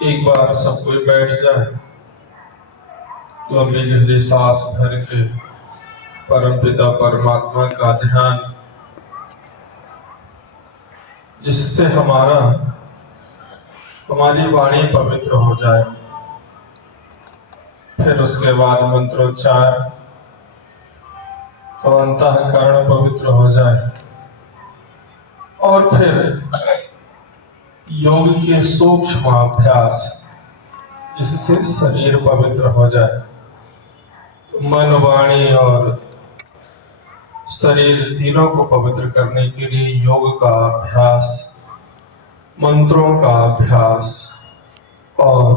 एक बार सब कोई बैठ जाए, लंबी गहरी सांस भर के परम पिता परमात्मा का ध्यान, जिससे हमारी वाणी पवित्र हो जाए। फिर उसके बाद मंत्रोच्चार तो अंतःकरण पवित्र हो जाए और फिर योग के सूक्ष्म अभ्यास, जिससे शरीर पवित्र हो जाए। तो मन, वाणी और शरीर तीनों को पवित्र करने के लिए योग का अभ्यास, मंत्रों का अभ्यास और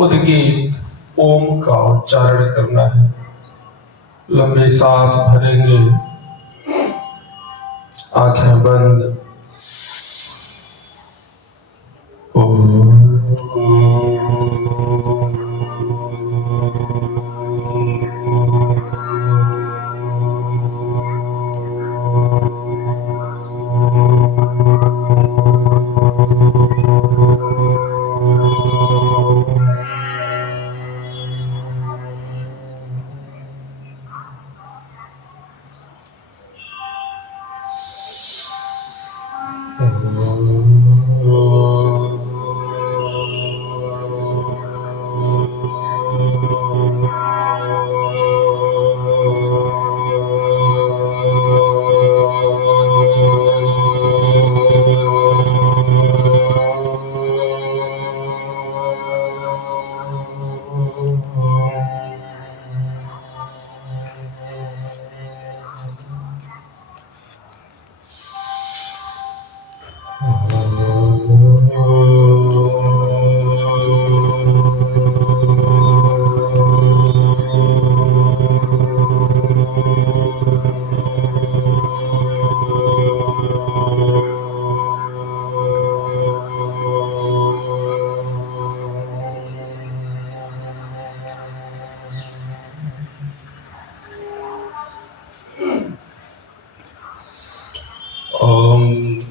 उद्गीत ओम का उच्चारण करना है। लंबी सांस भरेंगे, आंखें बंद।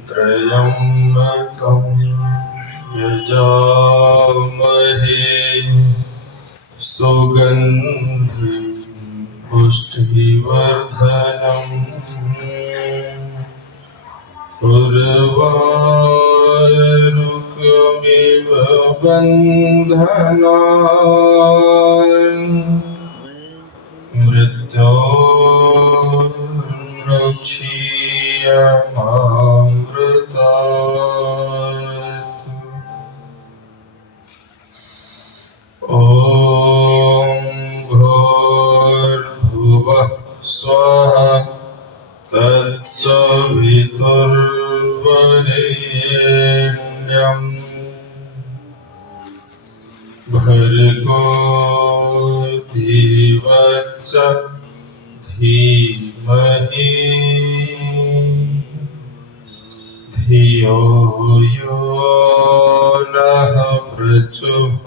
त्र्यम्बकं यजामहे सुगन्धिं पुष्टिवर्धनम् उर्वारुकमिव बन्धनान् मृत्योर्मुक्षीयमामृतात्। ॐ भूर्भुवः स्वः तत्सवितुर्वरेण्यं भर्गो देवस्य धीमहि धियो यो नः प्रचोदयात्।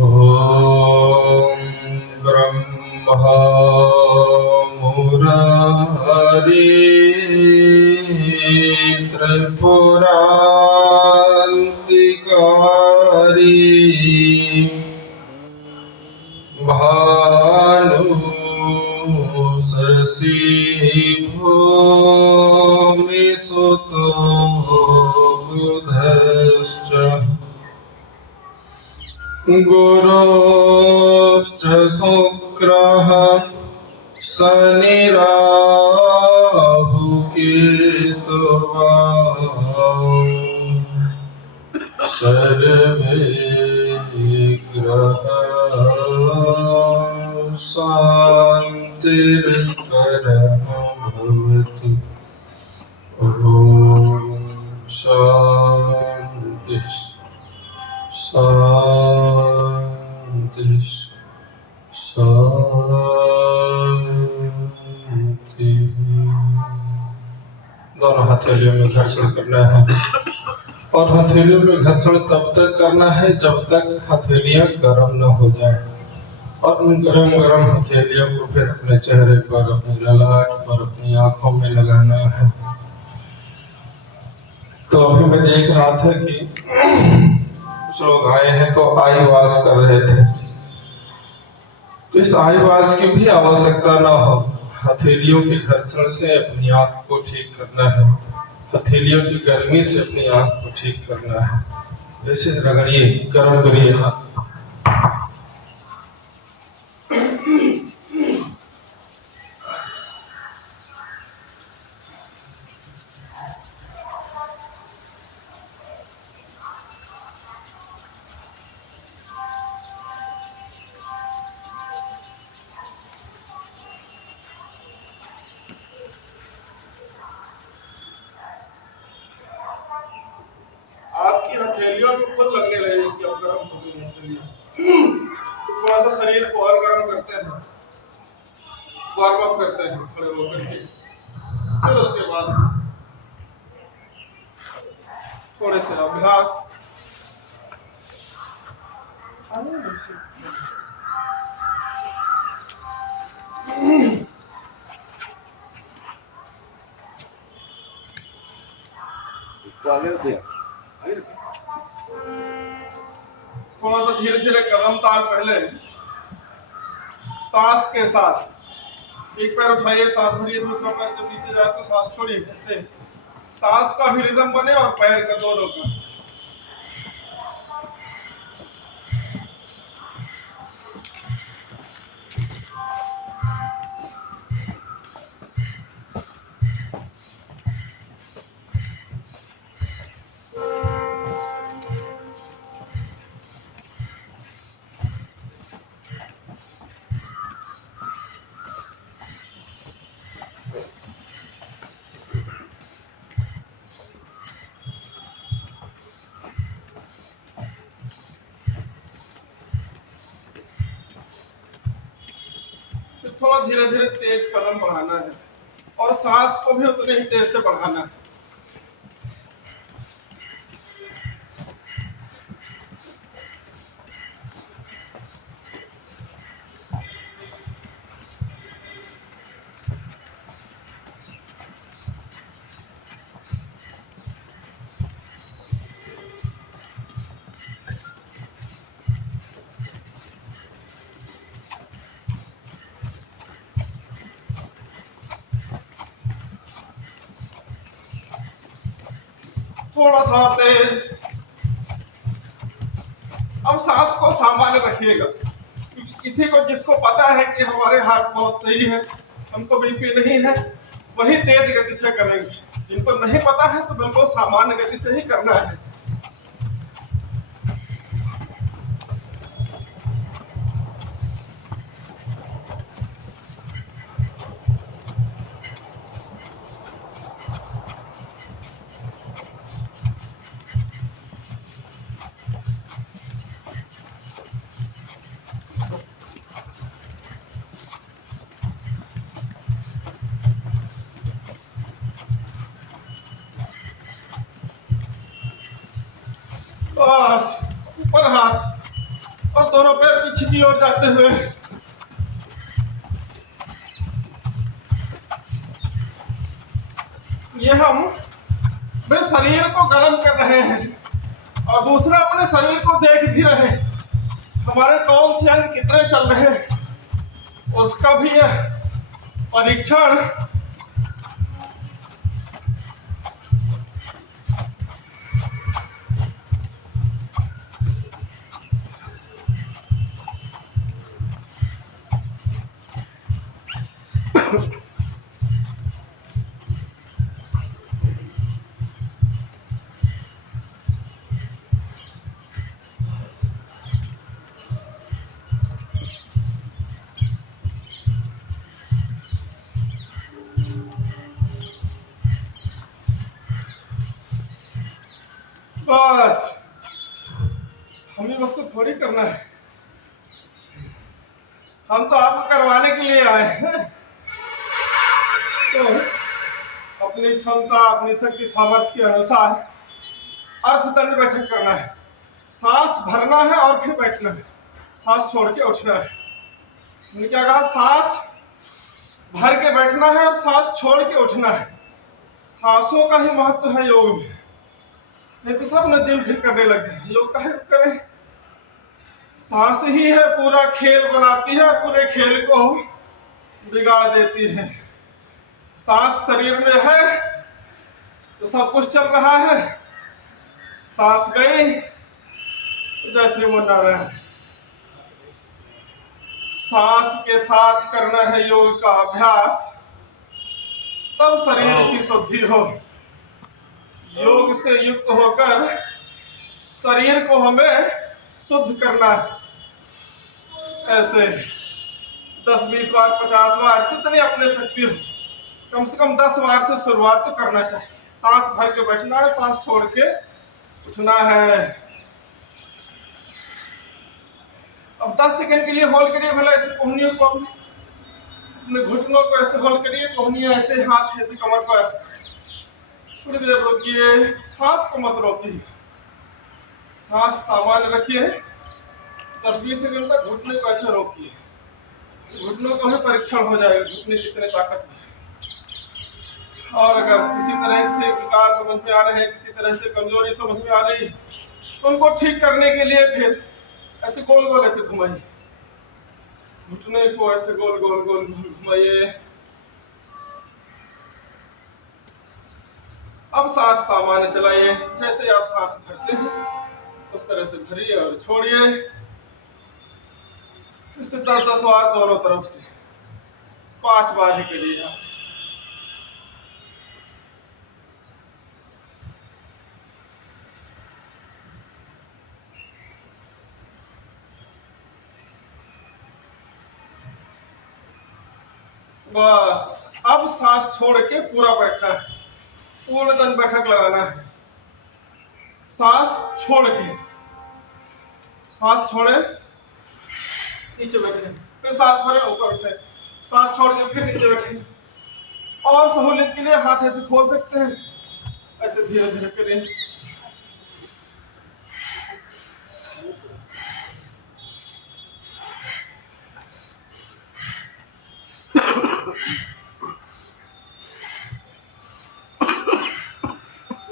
ॐ ब्रह्मा मुरारी त्रिपुरान्तिकारी भानु शशि भूमिसुतो बुधश्च गुरुश्च शुक्रः शनिराहुकेतुः सर्वे ग्रहाः शान्तिर्करः भवतु। ॐ शान्ति शान्ति शान्ति। दोनों हथेलियों में घर्षण करना है और हथेलियों में घर्षण तब तक करना है जब तक हथेलियां गर्म न हो जाए। और उन गरम गरम हथेलियों को फिर अपने चेहरे पर, अपनी ललाट पर, अपनी आंखों में लगाना है। तो अभी मैं देख रहा था कि कुछ लोग आए हैं तो आई वाश कर रहे थे। तो इस आई वाश की भी आवश्यकता ना हो, हथेलियों के घर्षण से अपनी आंख को ठीक करना है, हथेलियों की गर्मी से अपनी आंख को ठीक करना है। जैसे रगड़िए, गर्म करिए हाथ। आपकी हथेलियों में खुद लगने लगेगी कि अब गर्म हो गई हथेलियां। तो थोड़ा सा शरीर को और गर्म करते हैं, वार्म अप करते हैं खड़े होकर के। फिर उसके बाद थोड़े से अभ्यास। थोड़ा सा धीरे धीरे कदम ताल पहले सांस के साथ। एक पैर उठाइए, सांस भरिए, दूसरा पैर जब नीचे जाए तो सांस छोड़िए। इससे सांस का भी रिदम बने और पैर का, दोनों का। थोड़ा धीरे धीरे तेज कदम बढ़ाना है और सांस को भी उतने ही तेज से बढ़ाना है। थोड़ा सा तेज। अब सांस को सामान्य रखिएगा, क्योंकि किसी को, जिसको पता है कि हमारे हार्ट बहुत सही है, हमको बीपी नहीं है, वही तेज गति से करेंगे। जिनको नहीं पता है तो बिल्कुल सामान्य गति से ही करना है। बस, ऊपर हाथ और दोनों पैर पीछे की ओर जाते हुए। ये हम अपने शरीर को गर्म कर रहे हैं और दूसरा अपने शरीर को देख भी रहे हैं, हमारे कौन से अंग कितने चल रहे हैं, उसका भी यह परीक्षण। बस, हमें बस को थोड़ी करना है, हम तो आपको करवाने के लिए आए हैं। तो अपनी क्षमता, अपनी शक्ति सामर्थ्य के अनुसार अर्धदंड बैठक करना है। सांस भरना है और फिर बैठना है, सांस छोड़ के उठना है। मैंने क्या कहा, सांस भर के बैठना है और सांस छोड़ के उठना है। सांसों का ही महत्व है योग में। नहीं तो सब न जिम फिर करने लग जाए, योग का है करें। सांस ही है पूरा खेल बनाती है और पूरे खेल को बिगाड़ देती है। सांस शरीर में है तो सब कुछ चल रहा है, सांस गई तो जय श्रीमन्नारायण। सांस के साथ करना है योग का अभ्यास, तब शरीर की शुद्धि हो। योग से युक्त होकर शरीर को हमें शुद्ध करना है। ऐसे 10, 20 बार, 50 बार, जितनी अपने शक्ति हो, कम से कम 10 बार से शुरुआत तो करना चाहिए। सांस भर के बैठना है, सांस छोड़ के उठना है। अब 10 सेकंड के लिए होल्ड करिए। भला ऐसे कोहनियों को, अपने घुटनों को ऐसे होल्ड करिए, कोहनियां ऐसे, हाथ ऐसे कमर पर। थोड़ी देर रोकिए, सांस को मत रोकिए, सांस सामान्य रखिए। 10-20 सेकंड तक घुटने को ऐसे रोकिए। घुटनों का भी परीक्षण हो जाएगा, घुटने कितने ताकत में। और अगर किसी तरह से विकार समझ में आ रहे हैं, किसी तरह से कमजोरी समझ में आ रही, तो उनको ठीक करने के लिए फिर ऐसे गोल गोल ऐसे घुमाइए, घुटने को ऐसे गोल गोल गोल घुमाइए। अब सांस सामान्य चलाइए, जैसे आप सांस भरते हैं उस तरह से भरिए और छोड़िए। इसे 10-10 बार दोनों तरफ से 5 बार ही करिए आज। बस अब सांस छोड़ के पूरा बैठना है, पूर्ण तन बैठक लगाना है। सांस छोड़ के, सांस छोड़े नीचे बैठे, फिर सांस भरे ऊपर उठे, सांस छोड़ के फिर नीचे बैठे। और सहूलियत के लिए हाथ ऐसे खोल सकते हैं, ऐसे धीरे धीरे करें।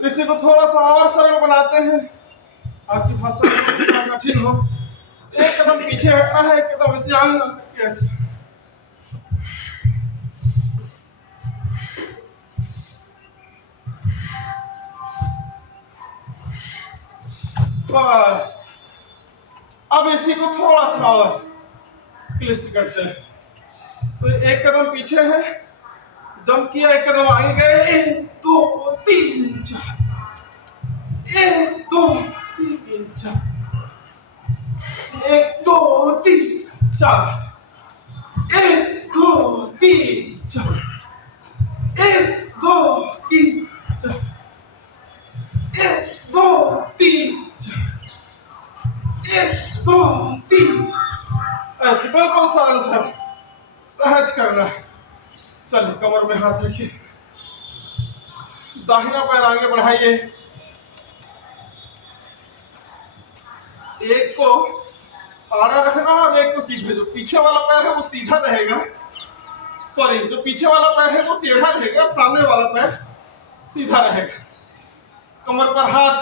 इसी को थोड़ा सा और सरल बनाते हैं, आपकी भाषा कठिन हो। एक कदम पीछे हटना है, एक कदम इसे आगे कैसे। बस अब इसी को थोड़ा सा और क्लिष्ट करते हैं। तो एक कदम पीछे है, जंप किया, एक कदम आगे गए, 1 2 3 4, 1 2 3 4, 1 2 3 4, 1 2 3 4, 1 2 3 4, 1 2 3 4, 1 2 3। ऐसे बिल्कुल सरल सरल सहज करना है। चलिए कमर में हाथ रखिए, दाहिना पैर आगे बढ़ाइए, एक को आड़ा रखना और एक को सीधे। जो पीछे वाला पैर है वो सीधा रहेगा, सॉरी, जो पीछे वाला पैर है वो टेढ़ा रहेगा, सामने वाला पैर सीधा रहेगा। कमर पर हाथ,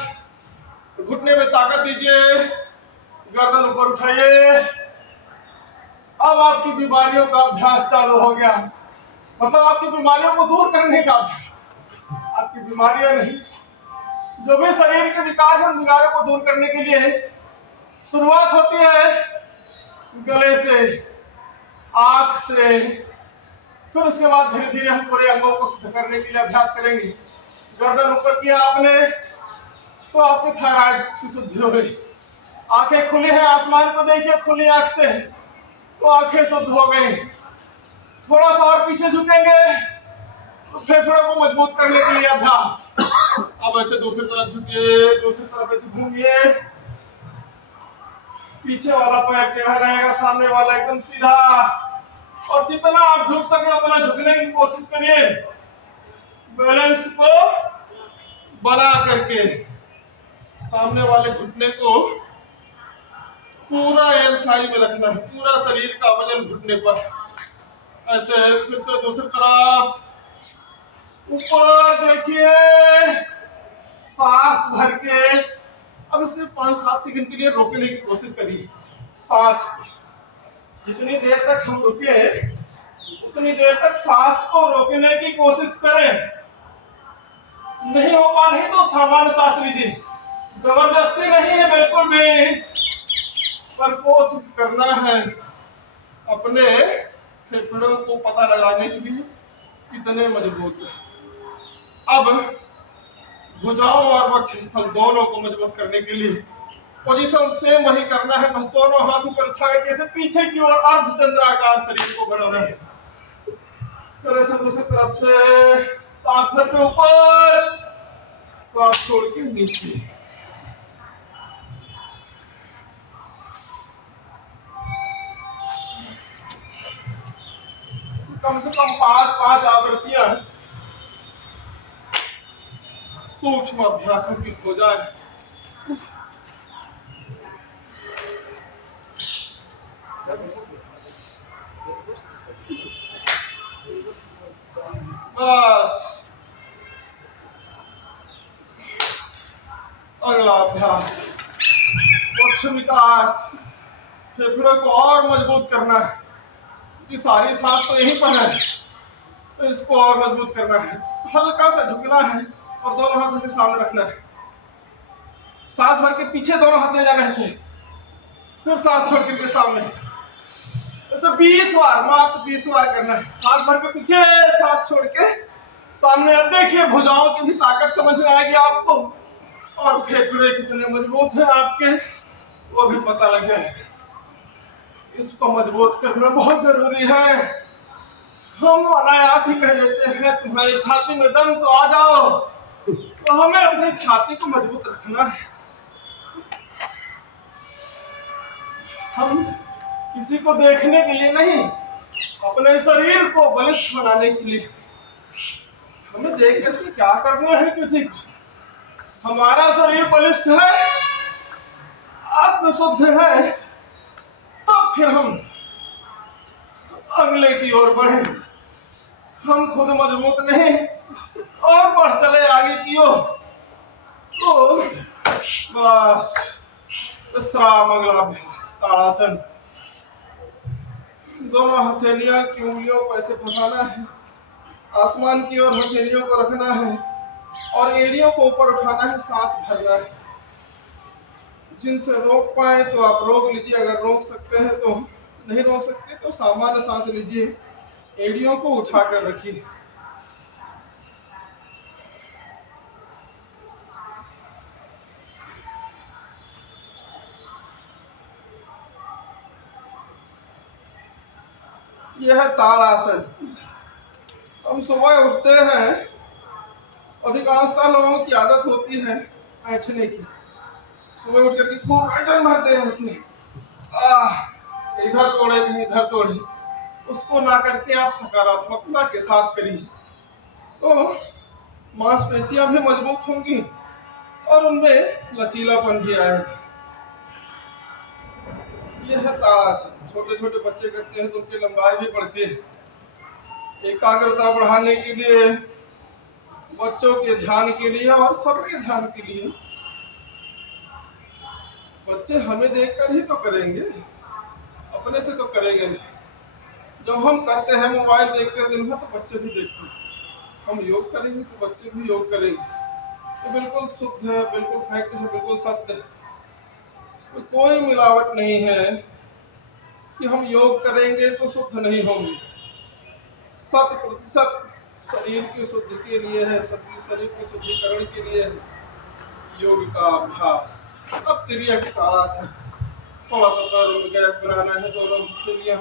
घुटने में ताकत दीजिए, गर्दन ऊपर उठाइए। अब आपकी बीमारियों का अभ्यास चालू हो गया, मतलब आपकी बीमारियों को दूर करने का अभ्यास। आपकी बीमारियां नहीं, जो भी शरीर के विकार है, उन विकारों को दूर करने के लिए शुरुआत होती है गले से, आंख से, फिर उसके बाद धीरे धीरे हम पूरे अंगों को शुद्ध करने के लिए अभ्यास करेंगे। गर्दन ऊपर किया आपने तो आपके थायराइड की शुद्धि हो गई। आंखें खुली है, आसमान को देखिए खुली आंख से, तो आंखें शुद्ध हो गई। थोड़ा सा और पीछे झुकेंगे तो फेफड़ों को मजबूत करने के लिए अभ्यास। अब ऐसे दूसरी तरफ झुकिए, दूसरी तरफ ऐसे घूमिए। पीछे वाला पैर टेढ़ा रहेगा, सामने वाला एकदम सीधा। और जितना आप झुक सके उतना झुकने की कोशिश करिए, बैलेंस को बना करके। सामने वाले घुटने को पूरा एल साइज में रखना है, पूरा शरीर का वजन घुटने पर। ऐसे फिर से दूसरी तरफ ऊपर देखिए, सांस भर के। अब इसमें 5-7 सेकंड के लिए रोकने की कोशिश करिए सांस। जितनी देर तक हम रुके उतनी देर तक सांस को रोकने की कोशिश करें। नहीं हो पा रही तो सामान्य सांस लीजिए, जबरदस्ती नहीं है बिल्कुल भी, पर कोशिश करना है अपने फेफड़ों को पता लगाने के लिए कितने मजबूत है। अब भुजाओं और वक्षस्थल दोनों को मजबूत करने के लिए पोजीशन सेम वही करना है, बस दोनों हाथ ऊपर उठा के जैसे पीछे की ओर अर्धचंद्राकार शरीर को बनाना है। फिर ऐसे दूसरी तरफ से सांस भर के ऊपर, सांस छोड़ के नीचे। कम से कम 5 आवृत्तियां सूक्ष्म अभ्यासों की हो जाए। बस अगला अभ्यास वक्ष विकास, फेफड़े को और मजबूत करना है, कि सारी सांस तो यहीं पर है, तो इसको और मजबूत करना है। हल्का सा झुकना है और दोनों हाथों से सामने रखना है। सांस भर के पीछे दोनों हाथ ले जाना है ऐसे, फिर सांस छोड़ करके सामने, ऐसे 20 बार, मात्र 20 बार करना है। सांस भर के पीछे, सांस छोड़ के सामने। अब देखिए भुजाओं की भी ताकत समझ में आएगी आपको, और फेफड़े कितने मजबूत हैं आपके वो भी पता लग जाएगा। इसको मजबूत करना बहुत जरूरी है। हम अनायास ही कह देते हैं तुम्हारी छाती में दम तो आ जाओ, तो हमें अपनी छाती को मजबूत रखना है। हम किसी को देखने के लिए नहीं, अपने शरीर को बलिष्ठ बनाने के लिए। हमें देख करके क्या करना है किसी को? हमारा शरीर बलिष्ठ है, आत्मशुद्ध है, तो फिर हम अगले की ओर बढ़े। हम खुद मजबूत नहीं और बढ़ चले आगे की ओर, तो बस विश्राम। अगला अभ्यास ताड़ासन। दोनों हथेलियां की उंगलियों को ऐसे फंसाना है, आसमान की ओर हथेलियों को रखना है और एड़ियों को ऊपर उठाना है, सांस भरना है। जिनसे रोक पाए तो आप रोक लीजिए, अगर रोक सकते हैं तो। नहीं रोक सकते तो सामान्य सांस लीजिए, एड़ियों को उठाकर रखिए। यह है ताड़ासन। हम सुबह उठते हैं, अधिकांशतः लोगों की आदत होती है ऐंठने की। सुबह उठ करके खूब ऐंठन भरते हैं उसे, इधर तोड़े कहीं इधर तोड़े। उसको ना करके आप सकारात्मकता के साथ करिए, तो मांसपेशियां भी मजबूत होंगी और उनमें लचीलापन भी आएगा। यह है ताड़ासन। छोटे छोटे बच्चे करते हैं तो उनकी लंबाई भी बढ़ती है। एकाग्रता बढ़ाने के लिए, बच्चों के ध्यान के लिए और सबके ध्यान के लिए। बच्चे हमें देखकर ही तो करेंगे, अपने से तो करेंगे नहीं। जब हम करते हैं मोबाइल देखकर दिन भर, तो बच्चे भी देखते हैं। हम योग करेंगे तो बच्चे भी योग करेंगे। तो बिल्कुल शुद्ध है, बिल्कुल फैक्ट है, बिल्कुल सत्य है। इसमें कोई मिलावट नहीं है कि हम योग करेंगे तो शुद्ध नहीं होंगे। 100% शरीर की शुद्धि के लिए है, शरीर के शुद्धिकरण के लिए है योग का अभ्यास। अब क्रिया की ताड़ासन। थोड़ा सा पैरों में गैप बनाना है, दोनों क्रिया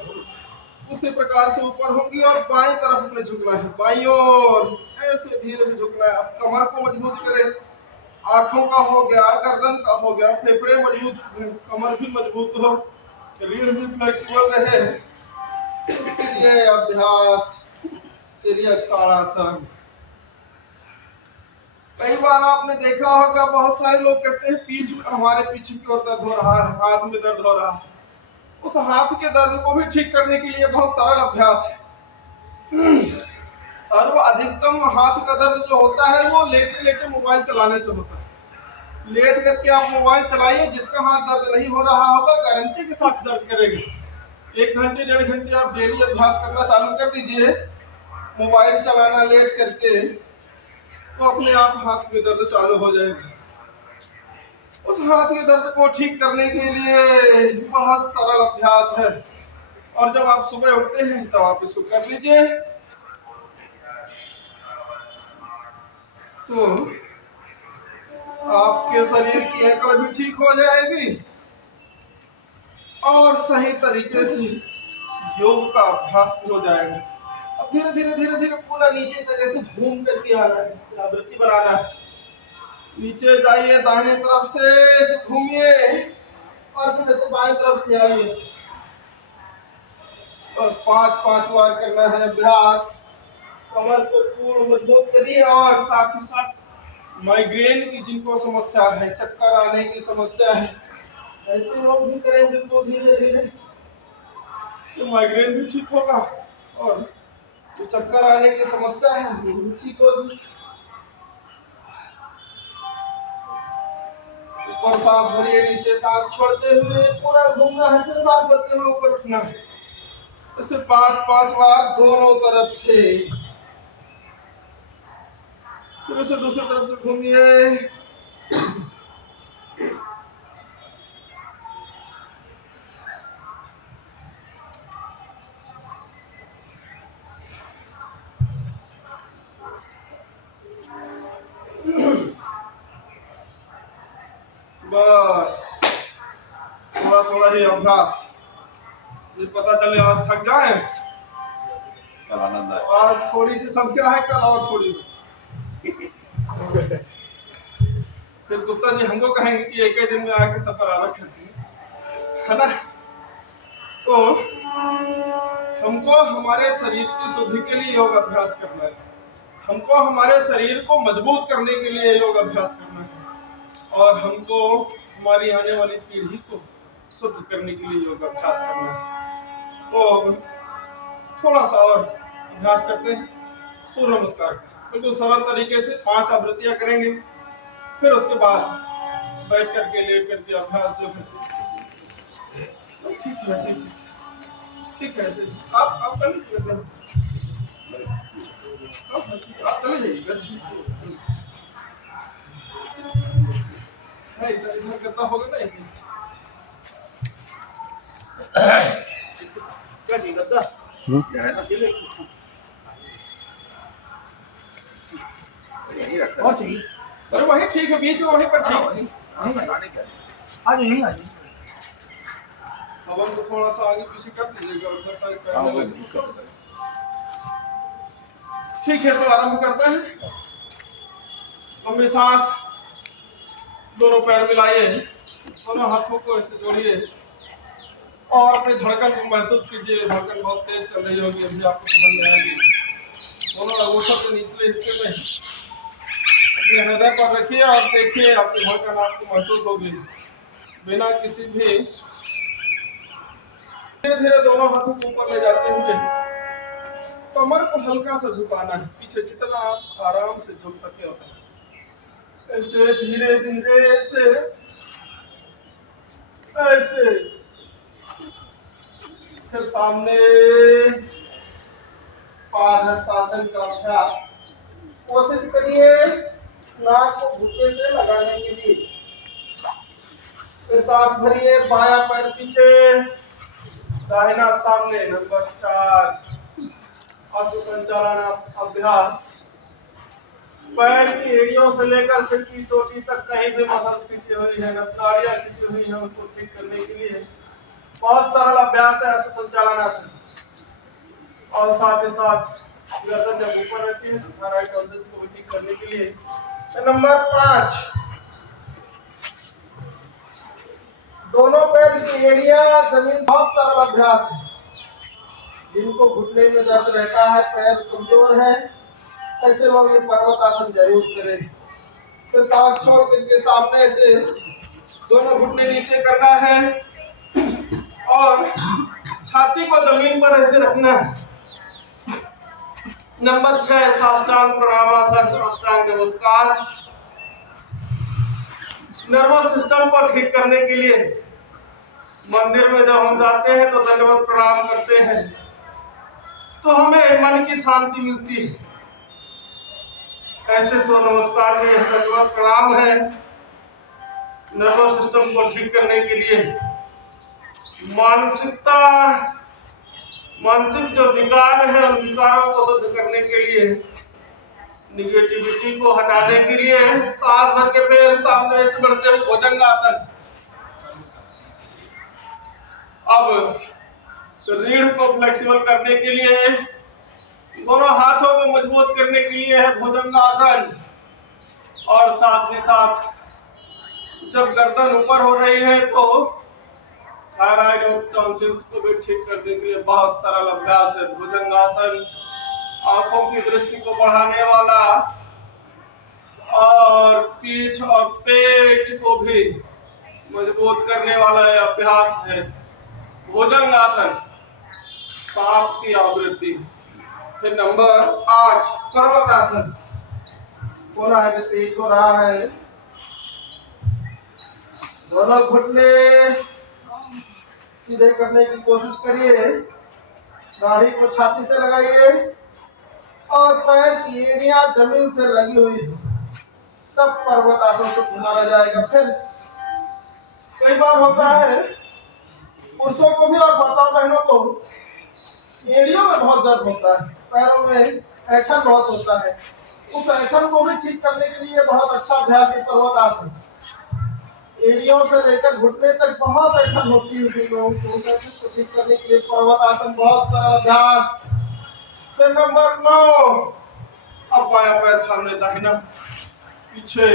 उसी प्रकार से ऊपर होंगी और बाईं तरफ अपने झुकना है, बाईं ओर ऐसे धीरे से झुकना है। अब कमर को मजबूत करें, आंखों का हो गया, गर्दन का हो गया, फेफड़े मजबूत, कमर भी मजबूत हो, रीढ़ भी फ्लेक्सिबल रहे। इसके लिए अभ्यास ताड़ासन। कई बार आपने देखा होगा, बहुत सारे लोग कहते हैं पीठ हमारे पीछे की ओर दर्द हो रहा है, हाथ में दर्द हो रहा है। उस हाथ के दर्द को भी ठीक करने के लिए बहुत सरल अभ्यास है। और वो अधिकतम हाथ का दर्द जो होता है वो लेटे लेटे मोबाइल चलाने से होता है। लेट करके आप मोबाइल चलाइए, जिसका हाथ दर्द नहीं हो रहा होगा गारंटी के साथ दर्द करेगा। 1 घंटे 1.5 घंटे आप डेली अभ्यास करना चालू कर दीजिए, मोबाइल चलाना लेट करके, तो अपने आप हाथ में दर्द चालू हो जाएगा। उस हाथ के दर्द को ठीक करने के लिए बहुत सरल अभ्यास है, और जब आप सुबह उठते हैं तब आप इसको कर लीजिए, तो आपके शरीर की एकड़ भी ठीक हो जाएगी और सही तरीके से योग का अभ्यास भी हो जाएगा। अब धीरे धीरे धीरे धीरे पूरा नीचे तक ऐसे घूम करके आना है, आवृत्ति बनाना है। नीचे जाइए, दाहिने तरफ से ऐसे घूमिए और फिर ऐसे बाएं तरफ से आइए। बस 5-5 बार करना है अभ्यास। कमर को पूर्ण मजबूत करिए, और साथ ही साथ माइग्रेन की जिनको समस्या है, चक्कर आने की समस्या है, ऐसे लोग भी करें जिनको धीरे धीरे तो माइग्रेन भी ठीक होगा, और जो चक्कर आने की समस्या है वो भी ठीक होगी। ऊपर सांस भरिए, नीचे सांस छोड़ते हुए पूरा घूमना है, फिर सांस भरते हुए ऊपर उठना है। इससे 5-5 बार दोनों तरफ से। फिर उसे दूसरी तरफ से घूमिए। बस थोड़ा थोड़ा ही अभ्यास, ये पता चले आज थक जाए, कल आनंद आए। आज थोड़ी सी संख्या है, कल और थोड़ी। फिर गुप्ता जी हमको कहेंगे कि एक ही दिन में आके सब बराबर करते हैं, है ना। तो हमको हमारे शरीर की शुद्धि के लिए योग अभ्यास करना है, हमको हमारे शरीर को मजबूत करने के लिए योग अभ्यास करना है, और हमको हमारी आने वाली पीढ़ी को शुद्ध करने के लिए योग अभ्यास करना है। तो थोड़ा सा और अभ्यास करते हैं सूर्य नमस्कार का, बिल्कुल सरल तरीके से 5 आवृत्तियां करेंगे। फिर उसके बाद बैठ करके लेट करके अभ्यास जो करते, ठीक है ऐसे, ठीक है ऐसे आप कर लीजिए, आप चले जाइएगा। इधर करना होगा ना, क्या नहीं करता अरे वही ठीक है, बीच में वहीं पर ठीक है। आज यही आज हवन को थोड़ा सा आगे पीछे कर दीजिएगा, उतना सा करने लगे। ठीक है, तो आरंभ करते हैं। लंबी सांस, दोनों पैर मिलाइए, दोनों हाथों को ऐसे जोड़िए, और अपनी धड़कन को महसूस कीजिए। धड़कन बहुत तेज चल रही होगी, अभी आपको समझ में आएगी। दोनों अंगूठों के निचले हिस्से में अपने हृदय पर रखिए और देखिए आपकी धड़कन आपको महसूस होगी। बिना किसी भी, धीरे धीरे दोनों हाथों को ऊपर ले जाते हुए कमर को हल्का सा झुकाना है पीछे, जितना आप आराम से झुक सके होता है। ऐसे धीरे धीरे से, ऐसे। फिर सामने पादहस्तासन का अभ्यास। कोशिश करिए नाक को घुटने से लगाने के लिए। फिर सांस भरिए, बायां पैर पीछे, दाहिना सामने। नंबर 4 आंसू संचालन अभ्यास। पैर की एड़ियों से लेकर सिर की चोटी तक कहीं भी मसल्स खींची हुई है, नसनाड़ियां खींची हुई है, उसको ठीक करने के लिए बहुत सरल अभ्यास है आंसू संचालन आसन। और साथ ही साथ गर्दन जब ऊपर रहती है तो राइट टॉर्सस को भी ठीक करने के लिए। नंबर 5 दोनों पैर की एड़ियां जमीन। बहुत सरल अभ्यास है। जिनको घुटने में दर्द रहता है, पैर कमजोर है, ऐसे लोग ये पर्वतासन जरूर करें। फिर सांस छोड़ करके सामने से दोनों घुटने नीचे करना है और छाती को जमीन पर ऐसे रखना है। नंबर 6 साष्टांग प्रणामासन, साष्टांग नमस्कार। नर्वस सिस्टम को ठीक करने के लिए मंदिर में जब हम जाते हैं तो दंडवत प्रणाम करते हैं तो हमें मन की शांति मिलती है। ऐसे सूर्य नमस्कार में दंडवत प्रणाम है नर्वस सिस्टम को ठीक करने के लिए। मानसिक जो विकार है उन विकारों को शुद्ध करने के लिए, निगेटिविटी को हटाने के लिए सांस भर के पैर सामने ऐसे बढ़ते हुए भुजंगासन। अब रीढ़ को फ्लेक्सिबल करने के लिए, दोनों हाथों को मजबूत करने के लिए है भुजंगासन। और साथ ही साथ जब गर्दन ऊपर हो रही है तो थायराइड और टॉन्सिल्स को भी ठीक करने के लिए बहुत सरल अभ्यास है भुजंगासन। आंखों की दृष्टि को बढ़ाने वाला और पीठ और पेट को भी मजबूत करने वाला यह अभ्यास है भुजंगासन, 7 की आवृत्ति। फिर नंबर 8 पर्वतासन। होना है तेज हो रहा है, दोनों घुटने सीधे करने की कोशिश करिए, दाढ़ी को छाती से लगाइए और पैर की एड़ियां जमीन से लगी हुई है, तब पर्वतासन को घुमाया जाएगा। फिर कई बार होता है पुरुषों को भी और माता बहनों को एड़ियों में बहुत दर्द होता है, पैरों में ऐंठन बहुत होता है। उस ऐंठन को भी ठीक करने के लिए बहुत अच्छा अभ्यास है पर्वतासन। एड़ियों से लेकर घुटने तक बहुत ऐंठन होती है लोगों को ठीक करने के लिए पर्वतासन बहुत सरल अभ्यास। फिर नंबर 9 अब बायां पैर सामने, दाहिना पीछे।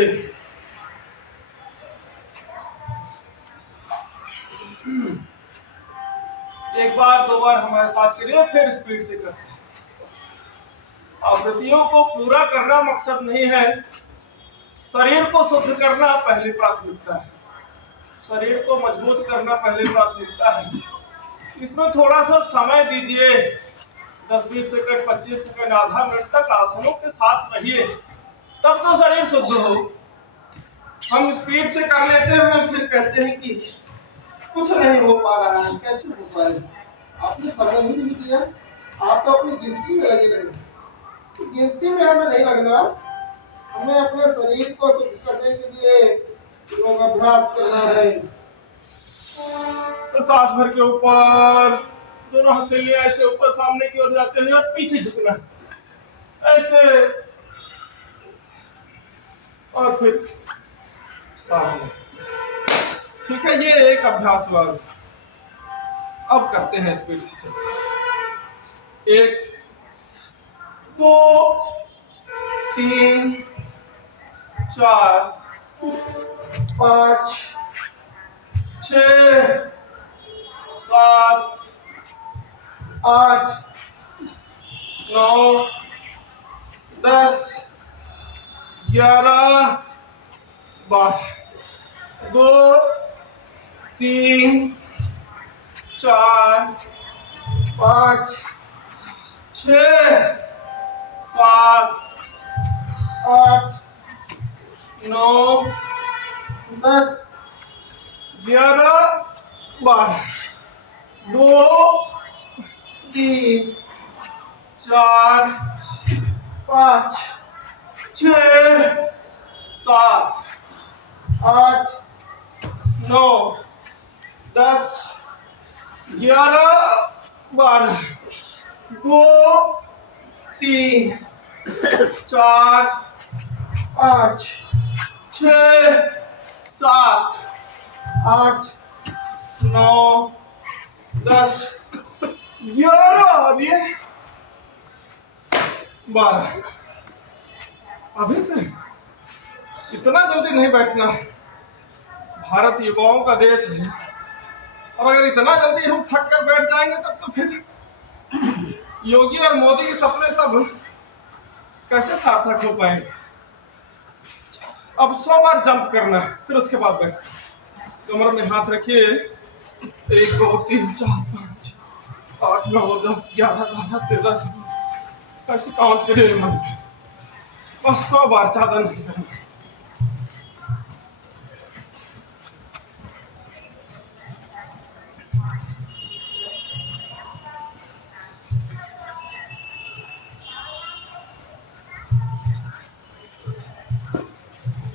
एक बार 2 बार हमारे साथ करिए, फिर स्पीड से करते हैं। आवृत्तियों को पूरा करना मकसद नहीं है, शरीर को शुद्ध करना पहली प्राथमिकता है, शरीर को मजबूत करना पहली प्राथमिकता है। इसमें थोड़ा सा समय दीजिए, 10-20 सेकंड 25 सेकंड आधा मिनट तक आसनों के साथ रहिए, तब तो शरीर शुद्ध हो। हम स्पीड से कर लेते हैं फिर कहते हैं कि कुछ नहीं हो पा रहा है, कैसे हो पाएगा? आपने समय ही नहीं दिया, आप तो अपनी गिनती में लगे रहे। तो गिनती में हमें नहीं लगना, हमें अपने शरीर को शुद्ध करने के लिए योग अभ्यास करना है। तो सांस भर के ऊपर दोनों हथेलियां ऐसे ऊपर सामने की ओर जाते हैं और पीछे झुकना ऐसे, और फिर सामने। ठीक है, ये एक अभ्यास हुआ। अब करते हैं स्पीड से। चलो 1 2 3 4 5 6 7 8 9 10 11 12 2 3 4 5 6 7 8 9 10 11 12 2 3 4 5 6 7 8 9 10 11 12 2 3 4 5 6 7 8 9 10 11 और ये 12। अभी से इतना जल्दी नहीं बैठना। भारत युवाओं का देश है, और अगर इतना जल्दी हम थक कर बैठ जाएंगे तब तो फिर योगी और मोदी के सपने सब कैसे सार्थक हो पाएंगे। अब 100 बार जंप करना है, फिर उसके बाद बैठ। कमर में हाथ रखिए। 1 2 3 4 5 8 9 10 11 12 13 ऐसे काउंट करिए मन में। बस 100 बार, ज्यादा नहीं करना।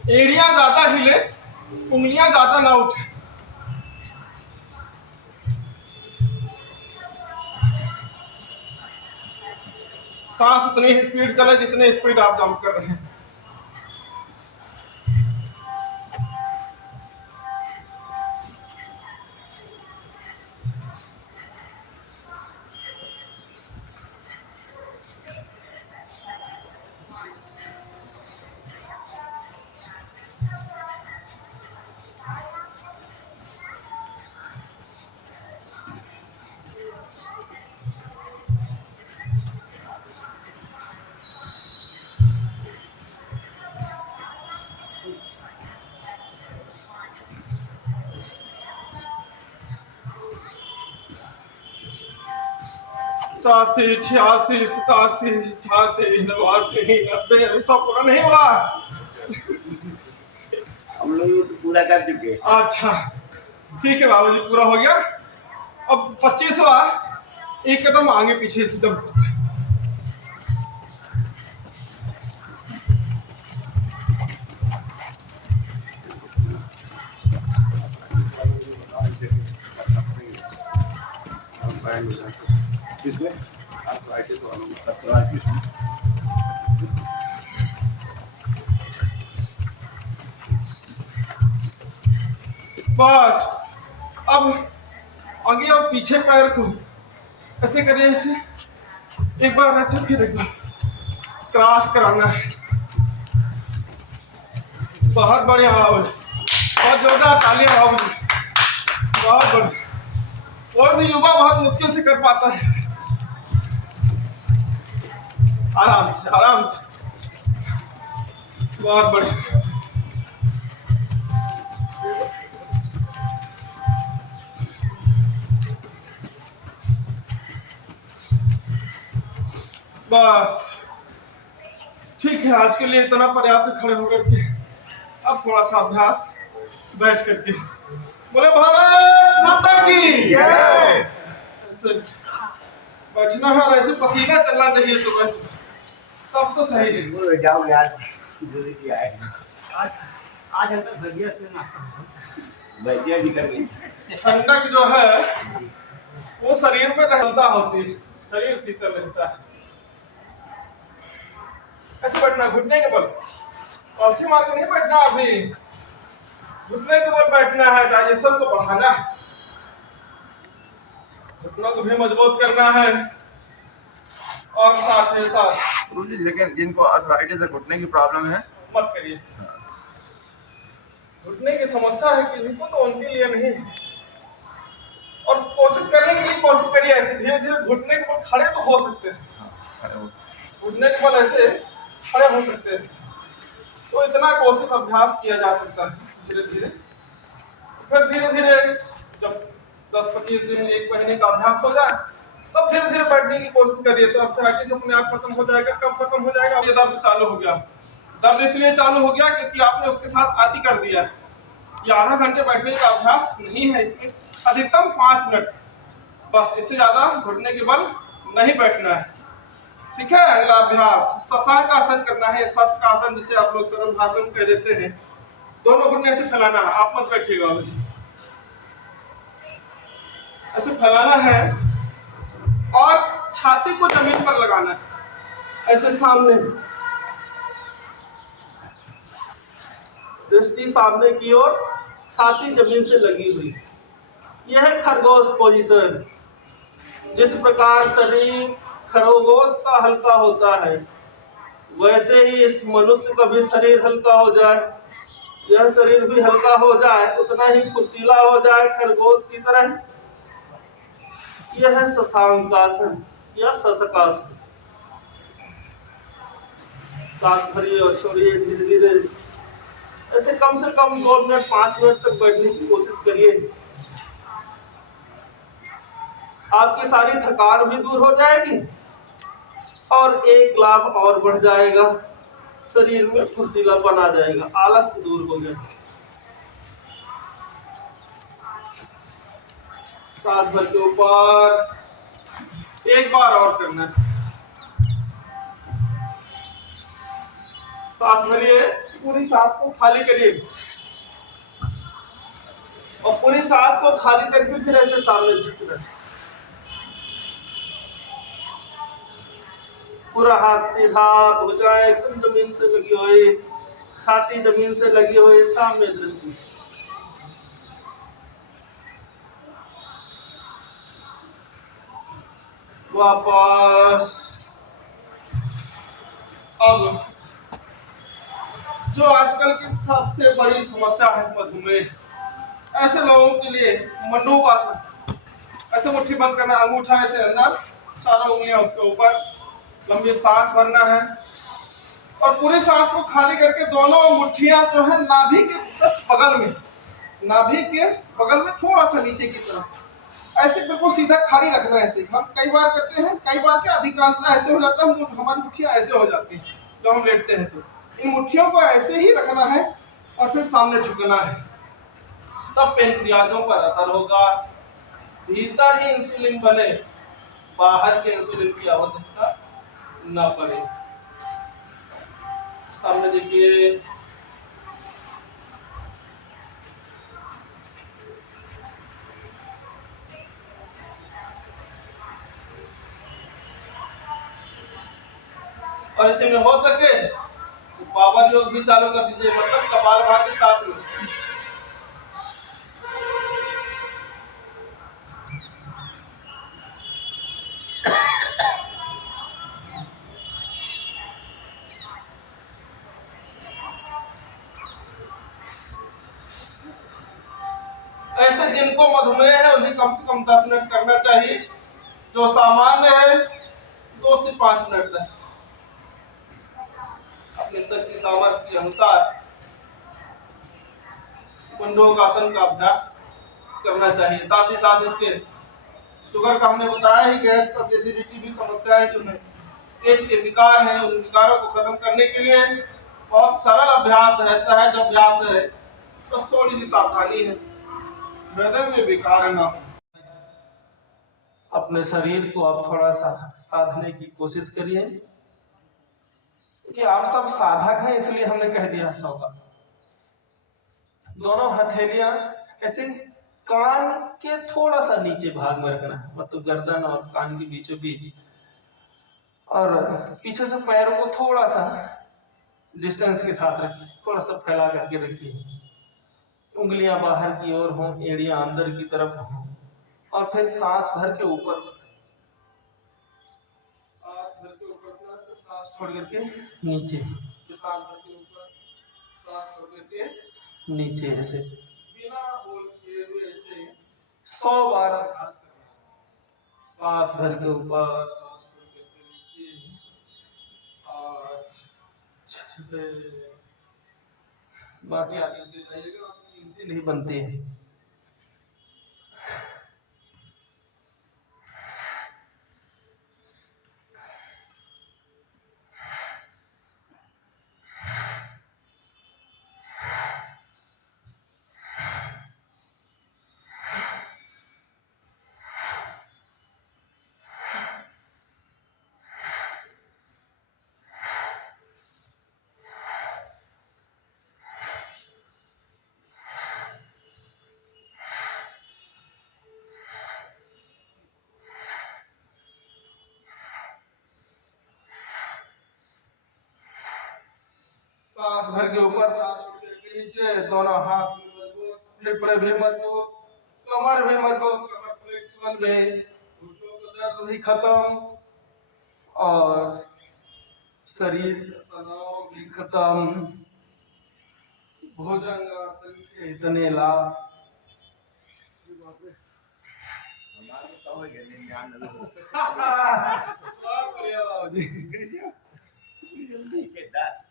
एड़ियां ज्यादा हिले, उंगलियां ज्यादा ना उठे। सांस उतनी ही स्पीड चले जितने स्पीड आप जंप कर रहे हैं। पचासी 86 87 88 89 90 अभी सब पूरा नहीं हुआ। हम लोग तो पूरा कर चुके हैं। अच्छा ठीक है बाबूजी, पूरा हो गया। अब 25 बार एक कदम आगे पीछे से जंप करते हैं। किसमें आप आए तो हम किसमें बस अब आगे और पीछे पैर को ऐसे करिए, ऐसे एक बार ऐसे फिर एक बार ऐसे क्रॉस कराना है। बहुत बढ़िया बाबूजी, बहुत जोरदार तालियां बाबूजी, बहुत बढ़िया। और भी युवा बहुत मुश्किल से कर पाता है। आराम से आराम से, बहुत बढ़िया। बस ठीक है, आज के लिए इतना पर्याप्त है। खड़े होकर के अब थोड़ा सा अभ्यास बैठ करके। बोले भारत माता की जय। ऐसे बैठना है और ऐसे पसीना चलना चाहिए सुबह सुबह, तब तो सही है। वो जाओ यार, जल्दी से आए। आज अंदर भजिया से नाश्ता भजिया भी कर ली। ठंडक जो है वो शरीर में रहता होती है, शरीर शीतल रहता है। ऐसे बैठना, घुटने के बल, पालथी मार के नहीं बैठना। अभी घुटने के बल बैठना है, डाइजेशन को बढ़ाना है, घुटनों को भी मजबूत करना है। और साथ ही साथ लेकिन जिनको आर्थराइटिस है, घुटने की प्रॉब्लम है, मत करिए। घुटने की समस्या है कि इनको तो उनके लिए नहीं है। और कोशिश करने के लिए कोशिश करिए, ऐसे धीरे धीरे घुटने के बल खड़े तो हो सकते हैं, घुटने के बल ऐसे खड़े हो सकते हैं। तो इतना कोशिश अभ्यास किया जा सकता है धीरे धीरे। फिर धीरे धीरे जब 10-25 दिन, 1 महीने का अभ्यास हो जाए, तब धीरे धीरे बैठने की कोशिश करिए, तो आर्थराइटिस अपने आप खत्म हो जाएगा। कब खत्म हो जाएगा? ये दर्द चालू हो गया। दर्द इसलिए चालू हो गया क्योंकि आपने उसके साथ आती कर दिया है। ये आधा घंटे बैठने का अभ्यास नहीं है, इसमें अधिकतम 5 मिनट, बस इससे ज्यादा घुटने के बल नहीं बैठना है। ठीक है, अगला अभ्यास शशांक आसन करना है। शश का आसन जिसे आप लोग सरल भाषा में कह देते हैं। दोनों घुटने ऐसे फैलाना है, आप मत बैठिएगा, ऐसे फैलाना है और छाती को जमीन पर लगाना है, ऐसे सामने, दृष्टि सामने की ओर, छाती जमीन से लगी हुई। यह है खरगोश पोजीशन। जिस प्रकार शरीर खरगोश का हल्का होता है, वैसे ही इस मनुष्य का भी शरीर हल्का हो जाए, यह शरीर भी हल्का हो जाए, उतना ही फुर्तीला हो जाए खरगोश की तरह। यह है शशांकासन या शशकासन। सांस भरिए और छोड़िए धीरे धीरे। ऐसे कम से कम 2 मिनट 5 मिनट तक बैठने की कोशिश करिए। आपकी सारी थकान भी दूर हो जाएगी और एक लाभ और बढ़ जाएगा, शरीर में फुर्तीलापन आ जाएगा, आलस दूर हो गया। सांस भर के ऊपर, एक बार और करना है। सांस भरिए, पूरी सांस को खाली करिए और पूरी सांस को खाली करके फिर ऐसे सामने झुकना। पूरा हाथ सीधा, भुजाएं एकदम जमीन से लगी हुई, छाती जमीन से लगी हुई, सामने दृष्टि। वापस। अब जो आजकल की सबसे बड़ी समस्या है मधुमेह, ऐसे लोगों के लिए मंडूकासन, ऐसे मुट्ठी बंद करना, अंगूठा ऐसे अंदर, चारों उंगलियां उसके ऊपर, लंबी सांस भरना है और पूरी सांस को खाली करके दोनों मुट्ठियां जो है नाभि के जस्ट बगल में, नाभि के बगल में थोड़ा सा नीचे की तरफ, ऐसे बिल्कुल सीधा खाली रखना है। ऐसे हम कई बार करते हैं, कई बार क्या अधिकांशतः ऐसे हो जाता है, हमारी मुट्ठियां ऐसे हो जाती हैं जब हम लेटते हैं। तो इन मुट्ठियों को ऐसे ही रखना है और फिर सामने झुकना है, तब पेनक्रियाजों पर असर होगा, भीतर ही इंसुलिन बने, बाहर के इंसुलिन की आवश्यकता न पड़े। सामने देखिए, और ऐसे में हो सके तो पावर योग भी चालू कर दीजिए, मतलब कपालभाति के साथ में। ऐसे जिनको मधुमेह है उन्हें कम से कम 10 मिनट करना चाहिए, जो सामान्य है 2 से 5 मिनट तक अपने शक्ति सामर्थ्य के अनुसार मंडूकासन का अभ्यास करना चाहिए। साथ ही साथ इसके शुगर का हमने बताया ही, गैस का, एसिडिटी भी समस्याएं जो है, पेट के विकार हैं, उन विकारों को खत्म करने के लिए बहुत सरल अभ्यास है, सहज अभ्यास है, बस थोड़ी सी सावधानी है, हृदय में विकार ना हो। अपने शरीर को आप थोड़ा सा साधने की कोशिश करिए, कि आप सब साधक हैं इसलिए हमने कह दिया 100 बार। दोनों हथेलियां ऐसे कान के थोड़ा सा नीचे भाग में रखना है, मतलब गर्दन और कान के बीचों बीच, और पीछे से पैरों को थोड़ा सा डिस्टेंस के साथ रखिए, थोड़ा सा फैला करके रखिए, उंगलियां बाहर की ओर हों, एड़ियां अंदर की तरफ हों, और फिर सांस भर के ऊपर, सांस भर के ऊपर, तो सांस छोड़ करके नीचे, सांस भर के ऊपर, सांस छोड़ करके नीचे, ऐसे बिना होल्ड किए हुए ऐसे 100 बार अभ्यास करना। सांस भर के ऊपर, सांस छोड़ करके नीचे, 8, 6, बाकी आगे जाइएगा, गिनती नहीं बनती है। सांस भर के ऊपर, सांस छोड़ के नीचे, दोनों हाथ भी मजबूत, फेफड़े भी मजबूत, कमर भी मजबूत, कमर फ्लेक्सिबल भी, घुटनों का दर्द भी खत्म और शरीर का तनाव भी खत्म। भुजंगासन के इतने लाभ। जल्दी के 10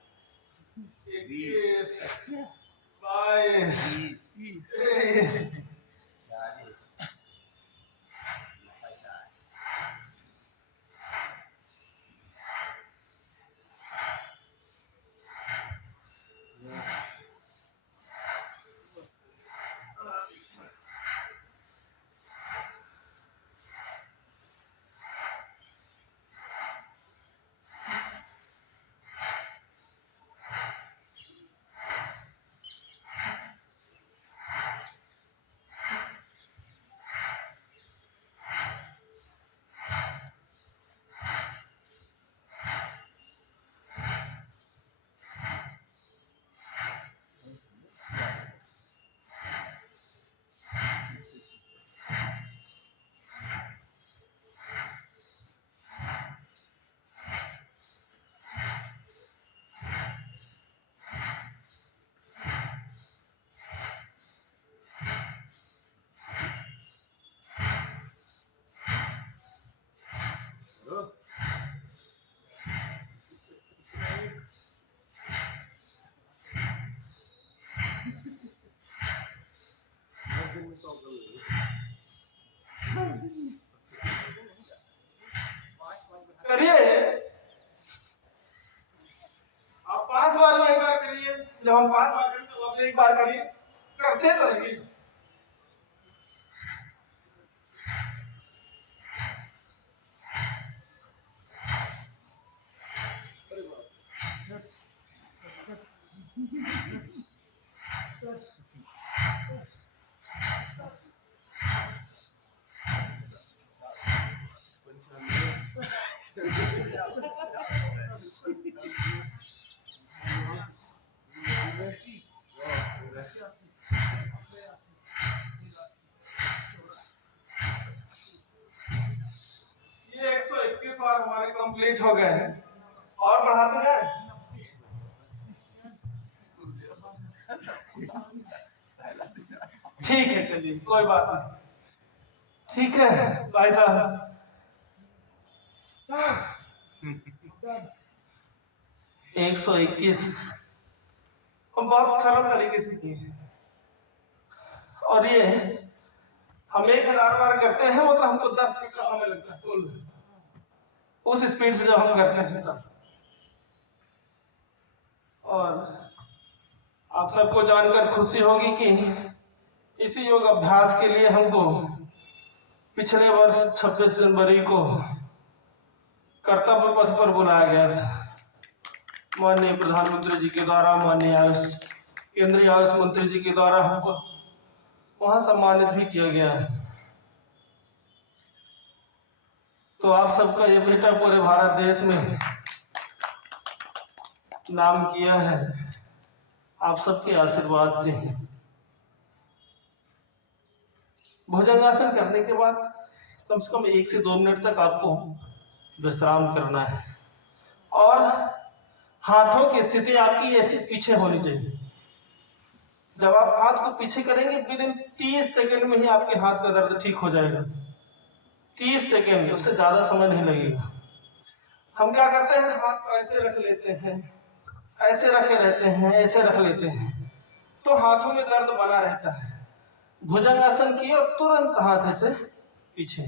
20 22 करिए। आप 5 बार में एक बार करिए, जब हम 5 बार करें तो आप एक बार करिए, करते तो रहिए। ये 121 बार हमारे कंप्लीट हो गए हैं, और बढ़ाते हैं। ठीक है, चलिए कोई बात नहीं। ठीक है भाई साहब, 121 हम बहुत सरल तरीके से किए, और ये हम 1000 बार करते हैं, मतलब हमको 10 मिनट का समय लगता है कुल, उस स्पीड से जब हम करते हैं तब। और आप सबको जानकर खुशी होगी कि इसी योग अभ्यास के लिए हमको पिछले वर्ष 26 जनवरी को कर्तव्य पथ पर बुलाया गया था। माननीय प्रधानमंत्री जी के द्वारा, माननीय केंद्रीय आयुष मंत्री जी के द्वारा हमको वहां सम्मानित भी किया गया है। तो आप सबका ये बेटा पूरे भारत देश में नाम किया है, आप सबके आशीर्वाद से। भुजंगासन करने के बाद कम से कम 1 से 2 मिनट तक आपको विश्राम करना है, और हाथों की स्थिति आपकी ऐसे पीछे होनी चाहिए। जब आप हाथ को पीछे करेंगे, विदिन 30 सेकंड में ही आपके हाथ का दर्द ठीक हो जाएगा। 30 सेकंड, उससे ज्यादा समय नहीं लगेगा। हम क्या करते हैं, हाथ को ऐसे रख लेते हैं, ऐसे रखे रहते हैं, ऐसे रख लेते हैं, तो हाथों में दर्द बना रहता है। भुजंगासन किए और तुरंत हाथ ऐसे पीछे,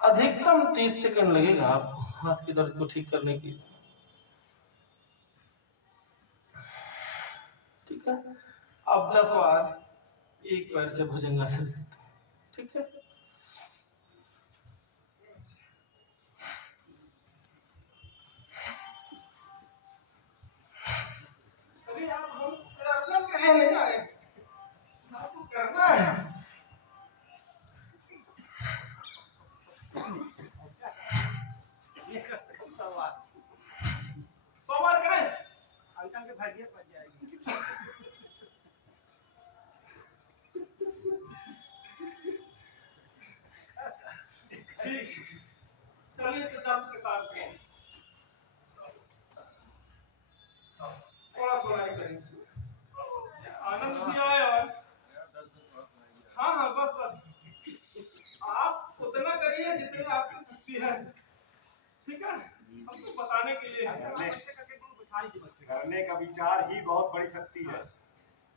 अधिकतम 30 सेकंड लगेगा आपको हाथ के दर्द को ठीक करने के लिए। ठीक है, अब 10 बार एक पैर से भुजंगासन, ठीक है। अभी आप हम प्रदर्शन के लिए नहीं आए, आपको करना है। सोमवार करें, अंकल के भाग्य पड़ जाएगी। ठीक, चलिए तो चाप के साथ में थोड़ा थोड़ा करेंगे, आनंद भी आए। और हाँ हाँ, बस बस आप उतना करिए जितनी आपकी शक्ति है, ठीक है। हमको बताने के लिए करने का विचार ही बहुत बड़ी शक्ति है।